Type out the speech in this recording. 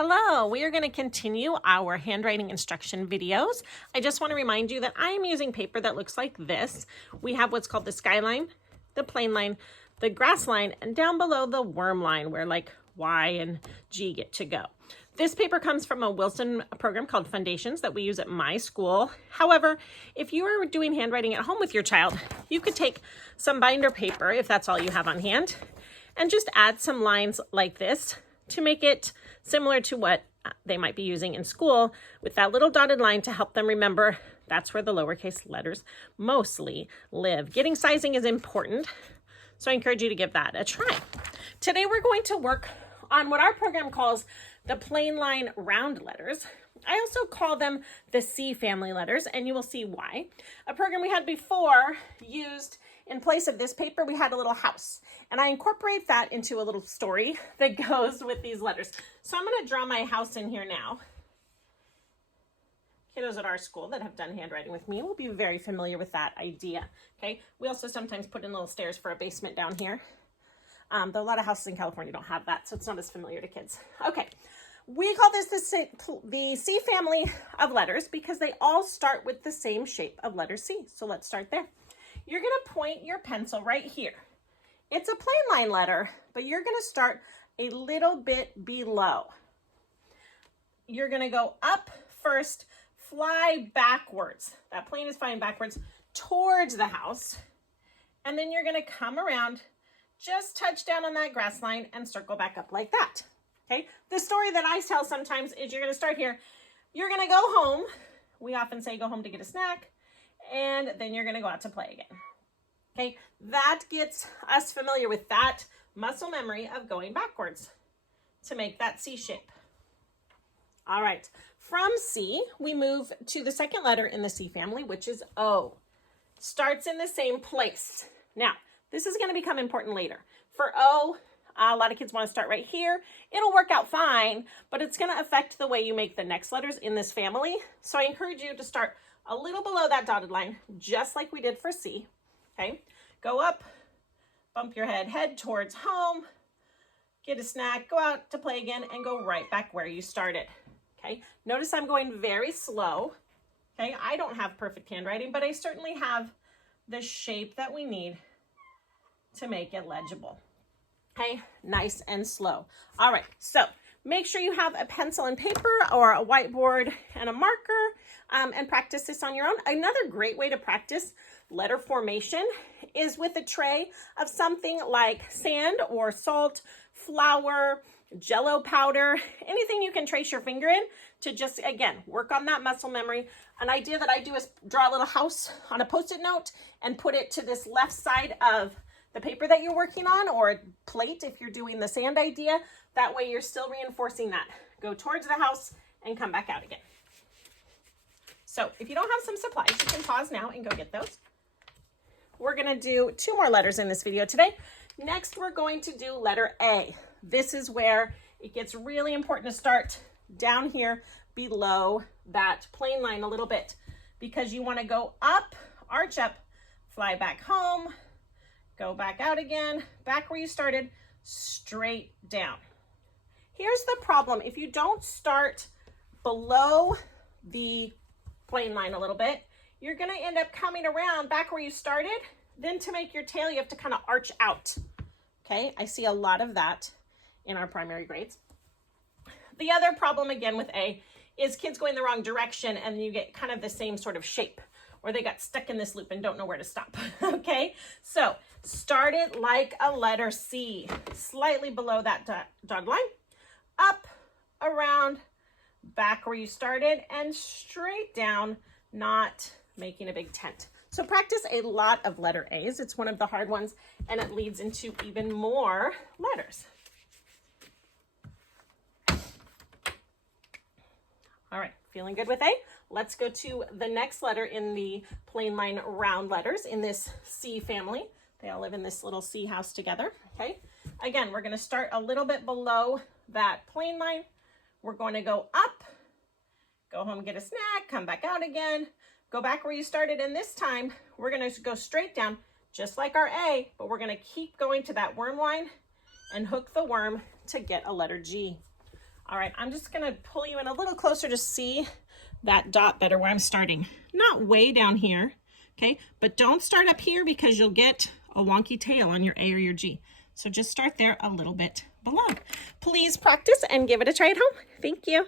Hello, we are going to continue our handwriting instruction videos. I just want to remind you that I am using paper that looks like this. We have what's called the skyline, the plain line, the grass line, and down below the worm line where like Y and G get to go. This paper comes from a Wilson program called Foundations that we use at my school. However, if you are doing handwriting at home with your child, you could take some binder paper, if that's all you have on hand, and just add some lines like this to make it similar to what they might be using in school with that little dotted line to help them remember that's where the lowercase letters mostly live. Getting sizing is important, so I encourage you to give that a try. Today we're going to work on what our program calls the plain line round letters. I also call them the C family letters, and you will see why. A program we had before used, in place of this paper, we had a little house, and I incorporate that into a little story that goes with these letters. So I'm going to draw my house in here now. Kiddos at our school that have done handwriting with me will be very familiar with that idea. Okay, we also sometimes put in little stairs for a basement down here. Though a lot of houses in California don't have that, so it's not as familiar to kids. Okay, we call this the C family of letters because they all start with the same shape of letter C. So let's start there. You're going to point your pencil right here. It's a plain line letter, but you're going to start a little bit below. You're going to go up first, fly backwards. That plane is flying backwards towards the house. And then you're going to come around, just touch down on that grass line and circle back up like that. Okay. The story that I tell sometimes is you're going to start here. You're going to go home. We often say go home to get a snack. And then you're going to go out to play again. Okay, that gets us familiar with that muscle memory of going backwards to make that C shape. All right, from C, we move to the second letter in the C family, which is O. Starts in the same place. Now, this is going to become important later. For O, a lot of kids want to start right here. It'll work out fine, but it's going to affect the way you make the next letters in this family. So I encourage you to start a little below that dotted line, just like we did for C. Okay, go up, bump your head towards home, get a snack, go out to play again, and go right back where you started. Okay, notice I'm going very slow. Okay, I don't have perfect handwriting, but I certainly have the shape that we need to make it legible. Okay, nice and slow. All right, so make sure you have a pencil and paper or a whiteboard and a marker and practice this on your own. Another great way to practice letter formation is with a tray of something like sand or salt, flour, Jello powder, anything you can trace your finger in to just, again, work on that muscle memory. An idea that I do is draw a little house on a Post-it note and put it to this left side of the paper that you're working on, or a plate if you're doing the sand idea. That way you're still reinforcing that. Go towards the house and come back out again. So if you don't have some supplies, you can pause now and go get those. We're going to do 2 more letters in this video today. Next, we're going to do letter A. This is where it gets really important to start down here below that plain line a little bit, because you want to go up, arch up, fly back home, go back out again, back where you started, straight down. Here's the problem. If you don't start below the plain line a little bit, you're going to end up coming around back where you started. Then to make your tail, you have to kind of arch out. Okay, I see a lot of that in our primary grades. The other problem, again, with A is kids going the wrong direction, and you get kind of the same sort of shape, or they got stuck in this loop and don't know where to stop. Okay, so start it like a letter C, slightly below that dotted line, up, around, back where you started, and straight down, not making a big tent. So practice a lot of letter A's. It's one of the hard ones, and it leads into even more letters. All right, feeling good with A? Let's go to the next letter in the plain line round letters in this C family. They all live in this little C house together, okay? Again, we're gonna start a little bit below that plain line. We're going to go up, go home, get a snack, come back out again, go back where you started, and this time we're going to go straight down, just like our A, but we're going to keep going to that worm line and hook the worm to get a letter G. All right, I'm just gonna pull you in a little closer to see that dot better where I'm starting. Not way down here, okay? But don't start up here because you'll get a wonky tail on your A or your G. So just start there a little bit below. Please practice and give it a try at home. Thank you.